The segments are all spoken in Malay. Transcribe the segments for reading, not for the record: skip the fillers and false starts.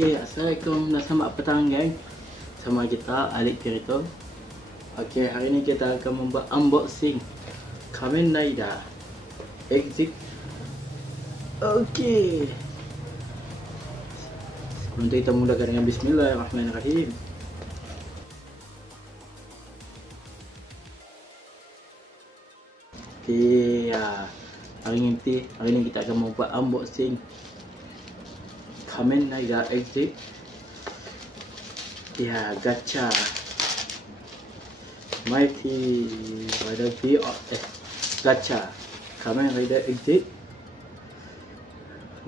Okey, assalamualaikum dan selamat petang gang. Sama kita Alik Kirito. Okey, hari ni kita akan membuat unboxing Kamen Rider Exit. Okey. Sebelum tu kita mulakan dengan bismillahirrahmanirrahim. Okey, hari ni kita akan membuat unboxing Kamen Rider Exit. Ya, gacha Mighty Rider VOS gacha Kamen Rider Exit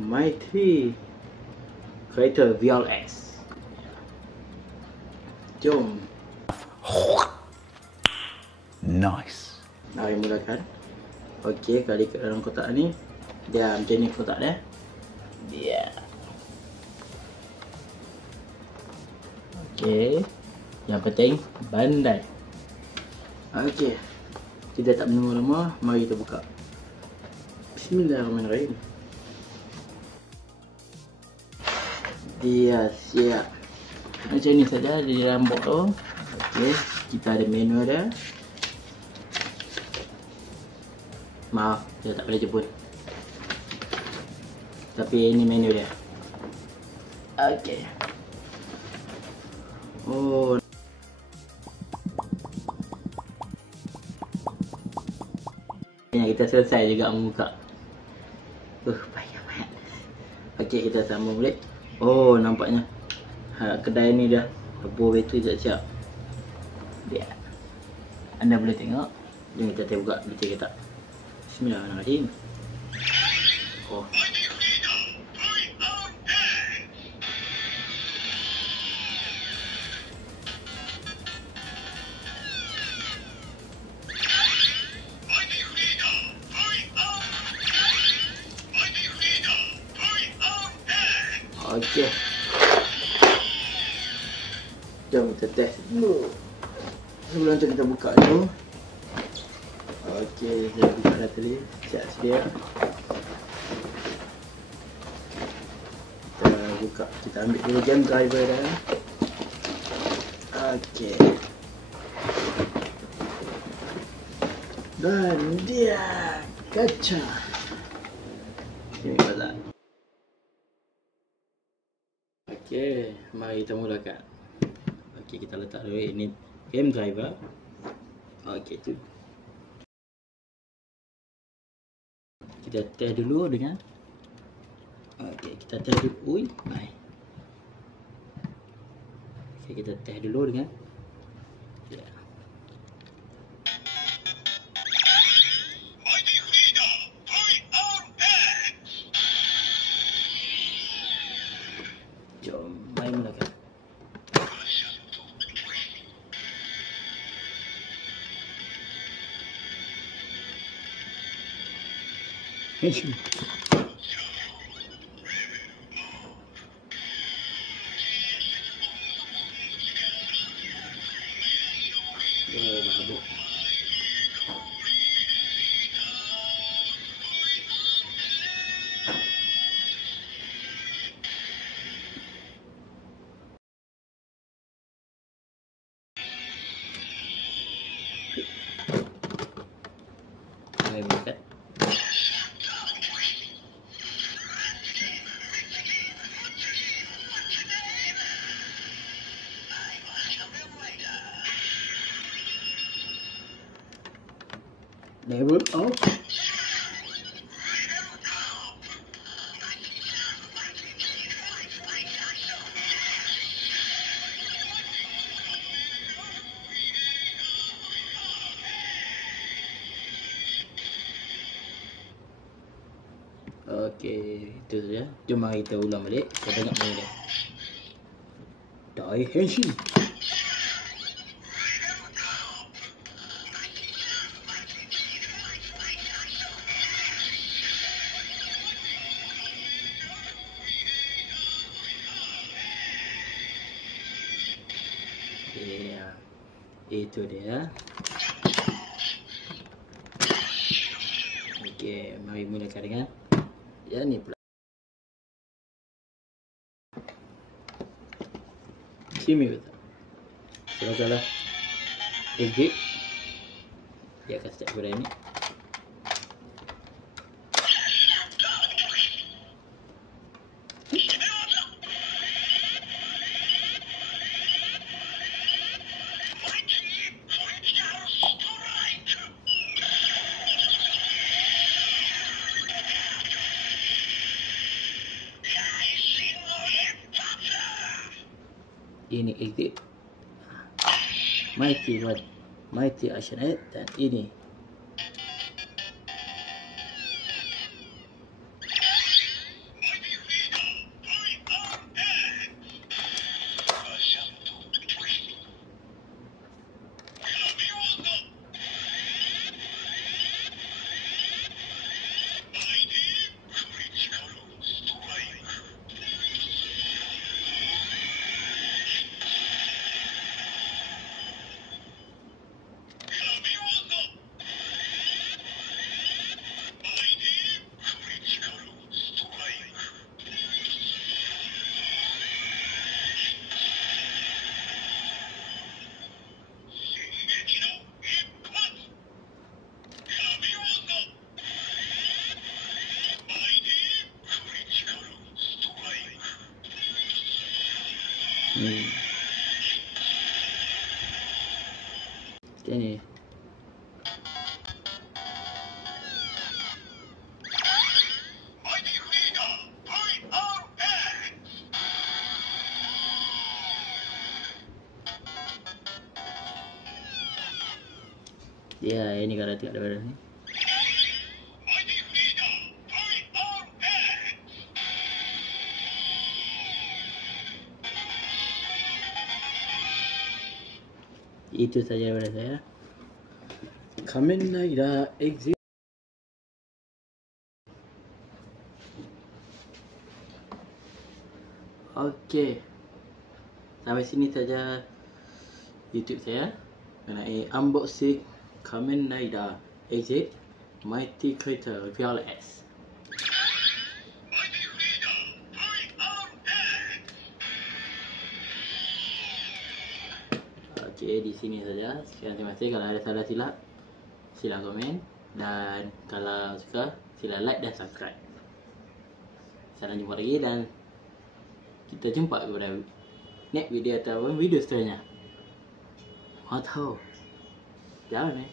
Mighty Creator VLS. Jom. Nice. Mari mulakan. Okey, kali ke dalam kotak ni. Dia macam ni kotak dia. Dia. Okey. Yang penting Bandai. Okey. Kita tak menunggu-lama, mari kita buka. Bismillahirrahmanirrahim. Dia siap. Macam ni saja di dalam box tu. Okey, kita ada menu dia. Maaf, saya tak boleh jemput. Tapi ini menu dia. Okey. Oh. Kita selesai juga membuka. Payah banget. Okey, kita sambung balik. Oh, nampaknya kedai ni dah rebus bateri siap-siap. Dia. Anda boleh tengok. Jom kita buka bateri kita. Bismillahirrahmanirrahim. Oh. Okey. Jom kita test dulu. Sebelum tu kita buka dulu. Okey, saya buka dah tadi. Siap sedia. Kita buka. Kita ambil dulu game driver dah. Okey. Dan dia gacha. Ini pula. Okey, mari kita mulakan. Okey, kita letak dulu ini game driver. Okey, tu. Kita test dulu dengan. Okey, kita test dulu. Ui, baik. Okey, kita test dulu dengan. Ya. Jom, mari mulakan. Hei. Oh, mabuk. Mari mulakan. Level up. Okey, itu saja. Jom mari kita ulang balik. Kita tengok mana dia. Daihenshi. Ya, itu dia. Okey, mari mulakan dengan yang ni pula. Simi betul. Salah exit. Dia akan start kepada ini. Ini exit. Mighty action aid dan ini. Ini. Ya, ini kalau tengok daripada ni. Itu saja daripada saya. Kamen Rider exit. Okey. Sampai sini saja YouTube saya mengenai unboxing Kamen Rider exit Mighty Creator VRS. Okey, di sini saja. Sekian, terima kasih. Kalau ada salah silap, sila komen, dan kalau suka sila like dan subscribe. Sampai jumpa lagi dan kita jumpa kepada next video atau video seterusnya. Mau tahu? Jangan